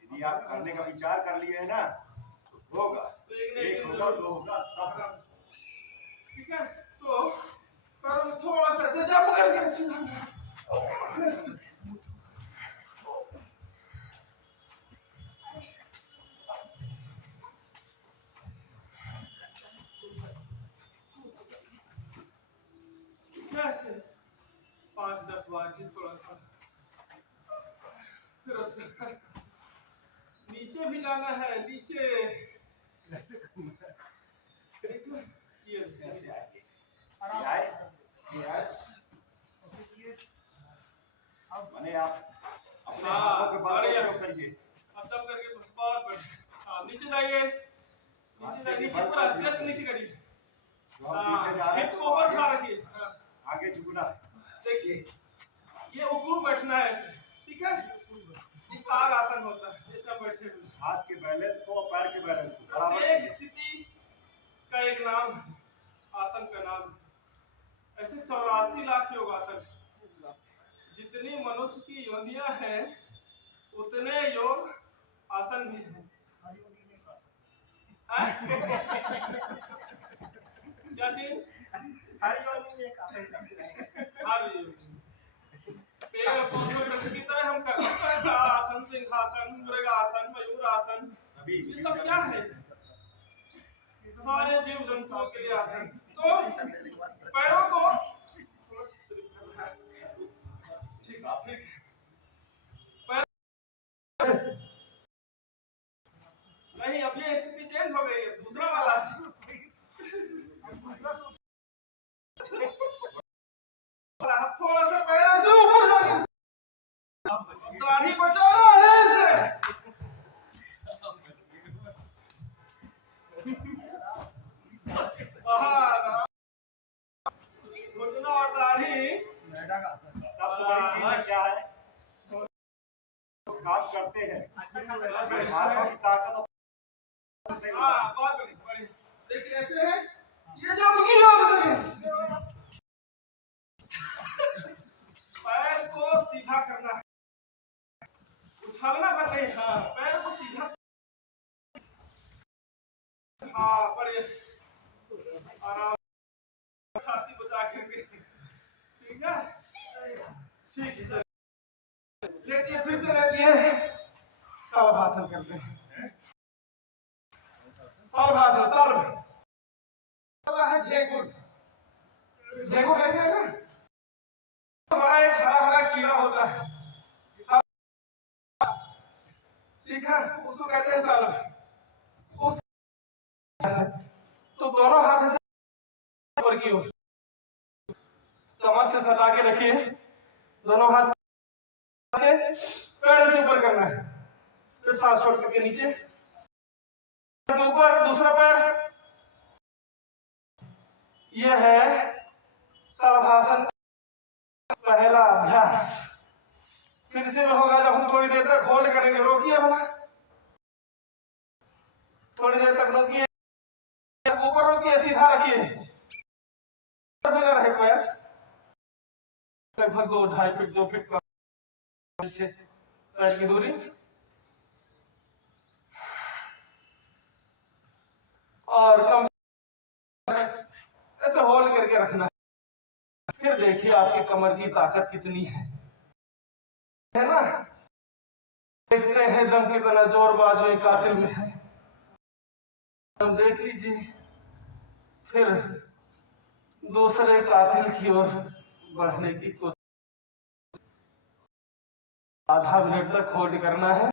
यदि आप करने का विचार कर लिए है ना तो होगा, एक होगा, दो होगा, सब होगा। ठीक है, तो पैर में थोड़ा सा ऐसे जंप करके सीधा ऐसे 5-10 बार ही थोड़ा सा, फिर उसके बाद नीचे भी जाना है, नीचे ये ऐसे आएंगे, ये आए, ये आए। माने आप अपने हाथों के बल का उपयोग करिए। अब तब करके बहुत बढ़िया। हाँ, नीचे जाइए, नीचे जाइए, नीचे पूरा जस्ट नीचे करिए। जो आप पीछे जा रहे हैं हिप्स को ऊपर उठा रखिए। आगे झुकना है। देखिए, ये उकड़ू बैठना है ऐसे, ठीक है? ये काग आसन होता है, ये सब बैठे हुए। हाथ के बैलेंस को और पैर के बैलेंस को बराबर एक करिए। स्थिति का एक नाम है, आसन का नाम है। ऐसे 84 लाख योगासन है। जितनी मनुष्य की योनियां हैं, उतने योग आसन भी हैं। क्या चीज? पेड़ पौधे वृक्ष की तरह हम करते हैं। ताड़ासन, सिंहासन, मृगासन, मयूरासन, सभी ये सब क्या है? सारे जीव जंतुओं के लिए आसन। तो पैरों को ठीक ठीक नहीं, अब ये स्थिति चेंज हो गई है, दूसरा वाला है। थोड़ा सा पैर से ऊपर जाके दाढ़ी बचाना है ऐसे। बाहर घुटना और दाढ़ी सबसे बड़ी चीज है क्या है? काम करते हैं हाथों की ताकत। हाँ, बहुत बढ़िया। देखिए ऐसे है, ये जो मुखी योग है, पैर को सीधा करना है, उछलना पर नहीं। हाँ, पैर को सीधा। हाँ, बढ़िया, आराम, छाती बचा करके, ठीक है, ठीक है। लेटिए, फिर से लेटिए, सर्वासन करते हैं। सर्वासन, सर्व है झेकुर। झेकुर कैसे है ना? बड़ा एक हरा हरा कीड़ा होता है, ठीक है, उसको कहते हैं सर्व। उस तो दोनों हाथ से ऊपर की ओर कमर से सटा के रखिए, दोनों हाथ पैर से ऊपर करना है, फिर सांस छोड़ करके नीचे ऊपर, दूसरा पैर। यह है सर्वासन पहला अभ्यास। फिर से होगा जब हम थोड़ी देर तक होल्ड करेंगे। रोकिए भला, थोड़ी देर तक रोकिए, ऊपर रोकिए, सीधा रखिए, रहे पैर लगभग 2-2.5 फीट 2 फीट से पैर की दूरी। और कम ऐसे होल्ड करके रखना है। फिर देखिए आपकी कमर की ताकत कितनी है ना? देखते हैं दम कितना जोर बाजू कातिल में है, हम देख लीजिए। फिर दूसरे कातिल की ओर बढ़ने की कोशिश। आधा मिनट तक होल्ड करना है,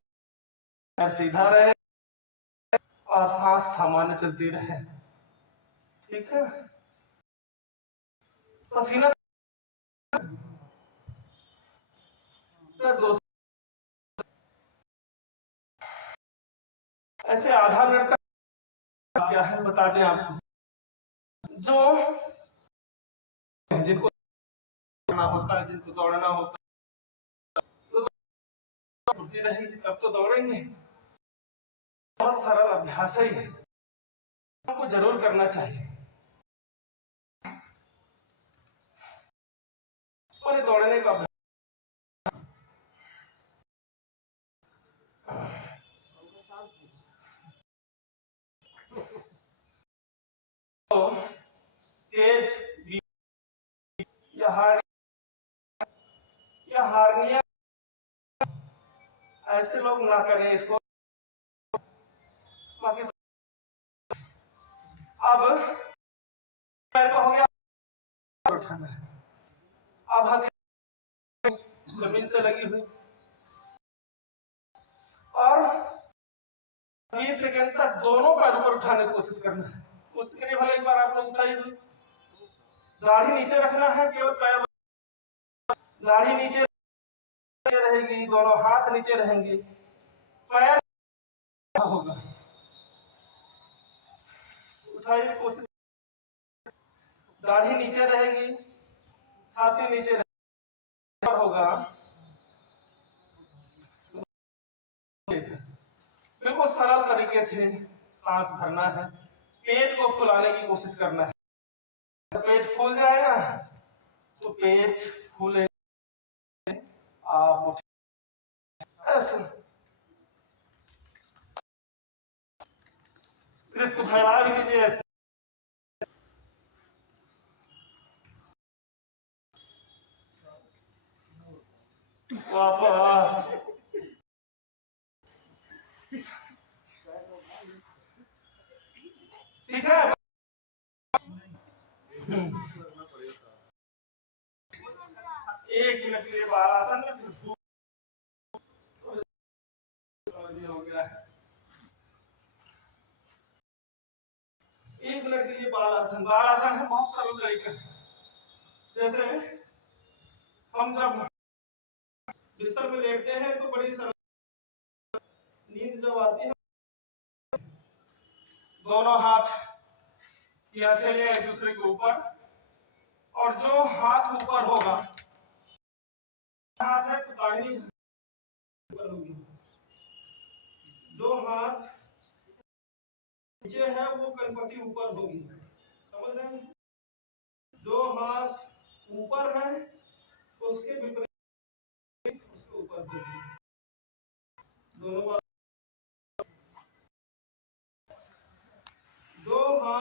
सीधा रहे और सांस सामान्य चलती रहे, ठीक है? पसीना ऐसे आधा मिनट तक क्या है बता दें आपको। जो जिनको दौड़ना होता है, जिनको दौड़ना होता है, तो उठती रहेगी, तब तो दौड़ेंगे। बहुत सरल अभ्यास है, आपको जरूर करना चाहिए। दौड़ने का तेज या हार्निया, ऐसे लोग ना करें इसको। बाकी अब पैर का हो गया, उठाना है। अब हथेली जमीन से लगी हुई और 20 सेकंड तक दोनों पैरों पर उठाने की कोशिश करना है। उसके लिए भले एक बार आप लोग उठाइए, दाढ़ी नीचे रखना है, केवल पैर, दाढ़ी नीचे रहेगी, दोनों हाथ नीचे रहेंगे, पैर होगा। उठाइए, कोशिश, दाढ़ी नीचे रहेगी, छाती नीचे रहेगी, होगा। बिल्कुल सरल तरीके से सांस भरना है, पेट को फुलाने की कोशिश करना है। पेट फूल जाएगा तो पेट फूले, आप ऐसे फिर इसको फैला दीजिए ऐसे। वापस ठीक है। एक मिनट के लिए बाल आसन में हो गया है। एक मिनट के लिए बाल आसन है, बहुत सरल तरीका है। जैसे हम जब बिस्तर में लेटते हैं तो बड़ी सरल, नींद जब आती है दोनों हाथ ऐसे ले एक दूसरे के ऊपर, और जो हाथ ऊपर होगा, हाथ है तो दाहिनी ऊपर होगी, जो हाथ नीचे है वो कनपटी ऊपर होगी। समझ रहे हैं? जो हाथ ऊपर है उसके विपरीत उसके ऊपर होगी। दोनों बात, जो हाथ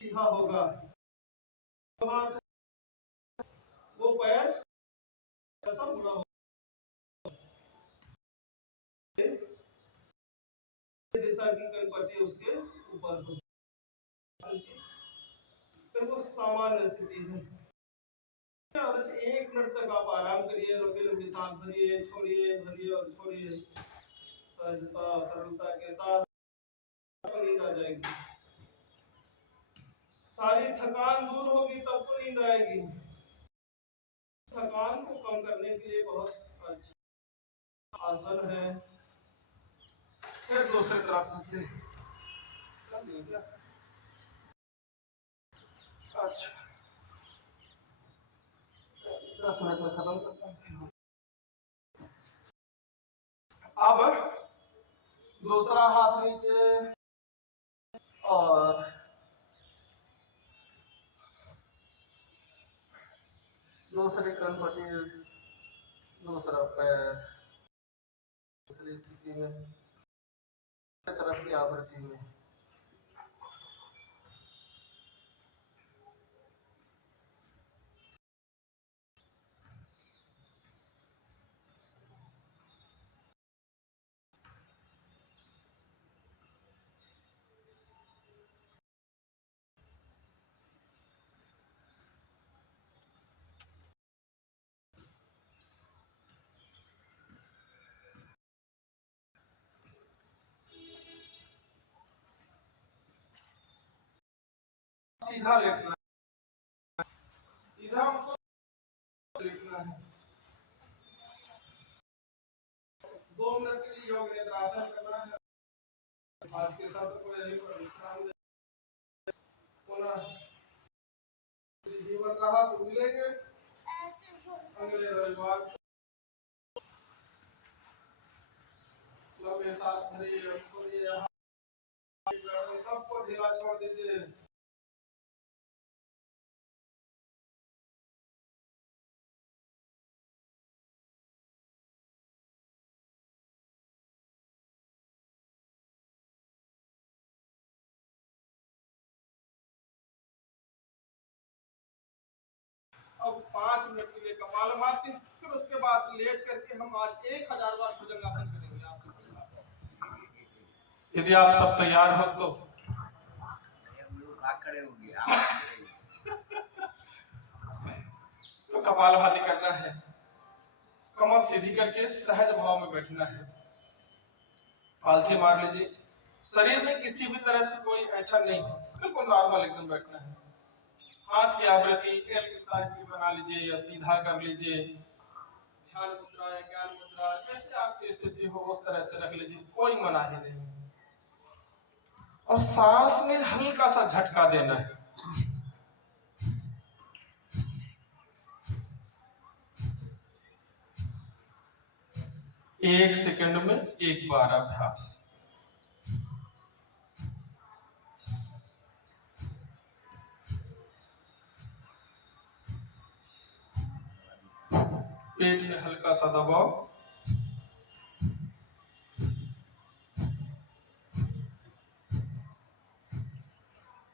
सीधा होगा, जो हाथ, वो पैर ऐसा मुड़ा होगा, दिशा की कनपटी उसके ऊपर होगी। तो सामान्य स्थिति है। और बस 1 मिनट तक आप आराम करिए, लंबी लंबी सांस भरिए, छोड़िए, भरिए और छोड़िए, सहजता सरलता के साथ नींद आ जाएगी। सारी थकान दूर होगी तब तो नींद आएगी। थकान को कम करने के लिए बहुत अच्छा आसन है। फिर दूसरी तरफ से अच्छा 10 मिनट में खत्म करता हूँ। अब दूसरा हाथ नीचे और दूसरी कनपटी, दूसरा पैर दूसरी स्थिति में, तरफ की आवृत्ति में। सीधा लेटना है, सीधा हमको लेटना है। 2 मिनट के लिए योग निद्रासन करना है। आज के सत्र को यही पर विश्राम दें। पुनः जीवन रहा तो मिलेंगे अगले रविवार। लंबे सांस भरिए, छोड़िए, सबको ढीला छोड़ दीजिए। अब 5 मिनट के लिए कपालभाति, फिर उसके बाद लेट करके हम आज 1000 बार भुजंगासन करेंगे आपसे। यदि आप सब तैयार हो तो हम लोग भाग खड़े होंगे, आप खड़े होंगे। तो कपालभाति करना है। कमर सीधी करके सहज भाव में बैठना है। पालथी मार लीजिए। शरीर में किसी भी तरह से कोई ऐसा नहीं, बिल्कुल नॉर्मल एकदम बैठना है। हाथ की आवृत्ति एल की साइज की बना लीजिए या सीधा कर लीजिए। ध्यान मुद्रा या ज्ञान मुद्रा जैसे आपकी स्थिति हो उस तरह से रख लीजिए, कोई मनाही नहीं। और सांस में हल्का सा झटका देना है। एक सेकंड में एक बार अभ्यास। पेट में हल्का सा दबाव।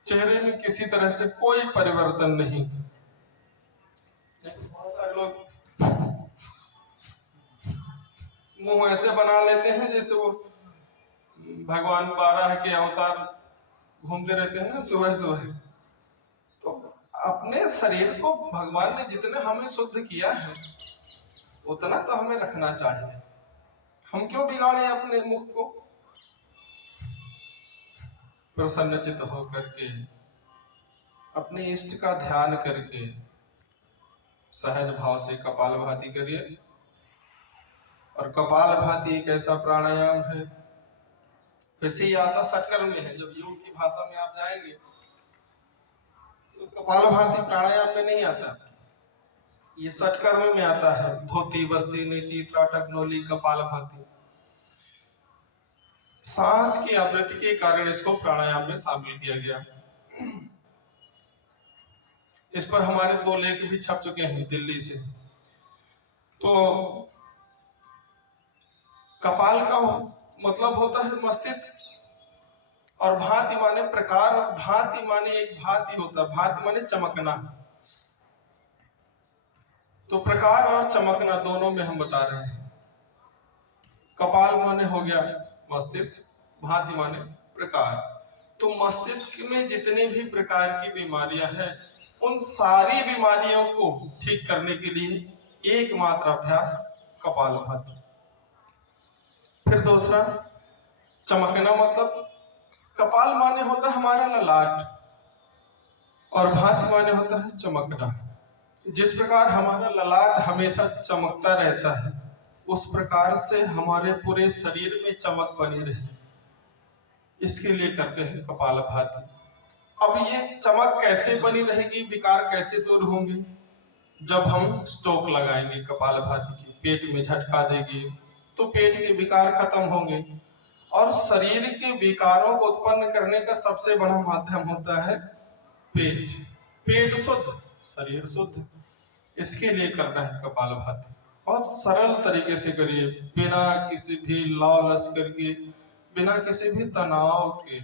चेहरे में किसी तरह से कोई परिवर्तन नहीं। बहुत सारे लोग मुंह ऐसे बना लेते हैं जैसे वो भगवान 12 के अवतार घूमते रहते हैं ना सुबह सुबह। तो अपने शरीर को भगवान ने जितने हमें शुद्ध किया है उतना तो हमें रखना चाहिए। हम क्यों बिगाड़े अपने मुख को? प्रसन्नचित्त होकर के अपने इष्ट का ध्यान करके सहज भाव से कपालभाति करिए। और कपालभाति एक ऐसा प्राणायाम है, वैसे ही आता षटकर्म में है। जब योग की भाषा में आप जाएंगे तो कपालभाति प्राणायाम में नहीं आता, ये षटकर्म में आता है। धोती बस्ती नीति त्राटक नोली कपालभाति। सांस की आवृत्ति के कारण इसको प्राणायाम में शामिल किया गया। इस पर हमारे 2 लेख भी छप चुके हैं दिल्ली से। तो कपाल का मतलब होता है मस्तिष्क, और भांति माने प्रकार, और भांति माने एक भांति होता है, भांति माने चमकना। तो प्रकार और चमकना दोनों में हम बता रहे हैं। कपाल माने हो गया मस्तिष्क, भांति माने प्रकार। तो मस्तिष्क में जितने भी प्रकार की बीमारियां हैं उन सारी बीमारियों को ठीक करने के लिए एकमात्र अभ्यास कपालभाति। फिर दूसरा चमकना, मतलब कपाल माने होता है हमारा ललाट और भांति माने होता है चमकना। जिस प्रकार हमारा ललाट हमेशा चमकता रहता है उस प्रकार से हमारे पूरे शरीर में चमक बनी रहे, इसके लिए करते हैं कपालभाति। अब ये चमक कैसे बनी रहेगी, विकार कैसे दूर होंगे? जब हम स्ट्रोक लगाएंगे कपालभाति की, पेट में झटका देंगे तो पेट के विकार खत्म होंगे। और शरीर के विकारों को उत्पन्न करने का सबसे बड़ा माध्यम होता है पेट। पेट शुद्ध, शरीर शुद्ध, इसके लिए करना है कपालभाति। बहुत सरल तरीके से करिए, बिना किसी भी लालच करके, बिना किसी भी तनाव के।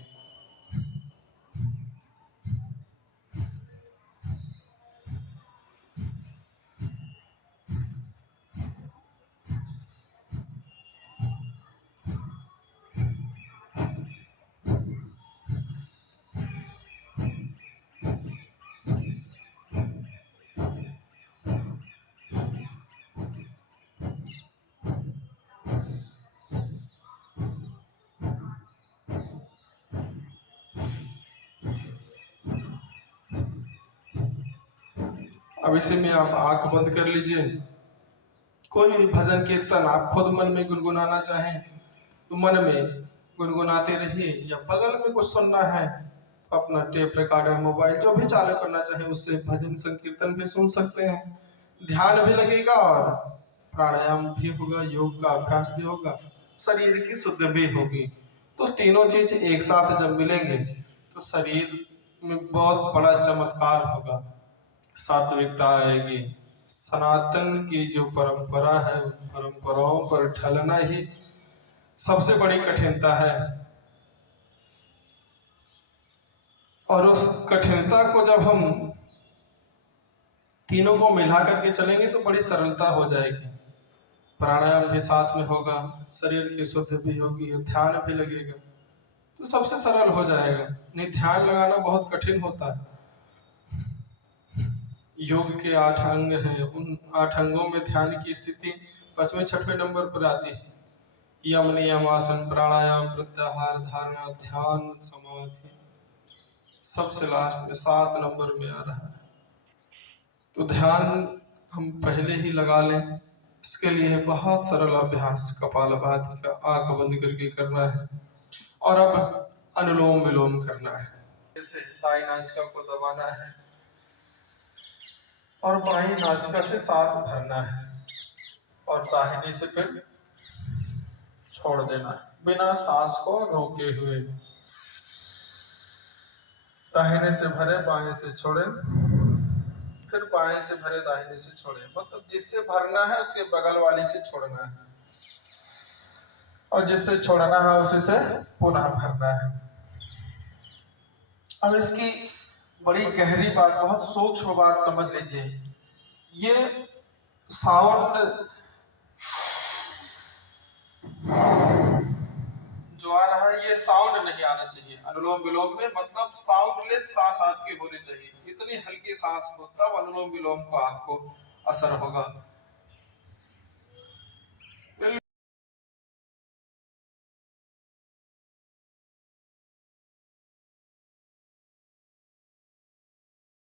अब इसी में आप आंख बंद कर लीजिए। कोई भी भजन कीर्तन आप खुद मन में गुनगुनाना चाहें तो मन में गुनगुनाते रहिए, या बगल में कुछ सुनना है अपना टेप रिकॉर्डर, मोबाइल जो भी चालू करना चाहे उससे भजन संकीर्तन भी सुन सकते हैं। ध्यान भी लगेगा और प्राणायाम भी होगा, योग का अभ्यास भी होगा, शरीर की शुद्ध भी होगी। तो तीनों चीज एक साथ जब मिलेंगे तो शरीर में बहुत बड़ा चमत्कार होगा, सात्विकता आएगी। सनातन की जो परंपरा है उन परंपराओं पर ढलना ही सबसे बड़ी कठिनता है, और उस कठिनता को जब हम तीनों को मिला करके चलेंगे तो बड़ी सरलता हो जाएगी। प्राणायाम भी साथ में होगा, शरीर की शुद्धि भी होगी, ध्यान भी लगेगा, तो सबसे सरल हो जाएगा। नहीं, ध्यान लगाना बहुत कठिन होता है। योग के 8 अंग हैं, उन 8 अंगों में ध्यान की स्थिति 5वें 6वें नंबर पर आती है। यम, नियम, आसन, प्राणायाम, प्रत्याहार, धारणा, ध्यान, समाधि सबसे लास्ट में 7 नंबर में आ रहा है। तो ध्यान हम पहले ही लगा लें। इसके लिए बहुत सरल अभ्यास कपालभाति का आंख बंद करके करना है और अब अनुलोम विलोम करना है। जैसे दाई नासिका को दबाना है और बाईं नासिका से सांस भरना है और दाहिनी से फिर छोड़ देना है बिना सांस को रोके हुए। दाहिने से भरे, बाएं से छोड़े, फिर बाएं से भरे, दाहिने से छोड़े। मतलब जिससे भरना है उसके बगल वाली से छोड़ना है और जिससे छोड़ना है उसी से पुनः भरना है। अब इसकी बड़ी गहरी बात, बहुत सूक्ष्म बात समझ लीजिए। ये साउंड जो आ रहा है, ये साउंड नहीं आना चाहिए अनुलोम विलोम में। मतलब साउंडलेस सांस आपकी होनी चाहिए। इतनी हल्की सांस हो तब अनुलोम विलोम को आपको असर होगा।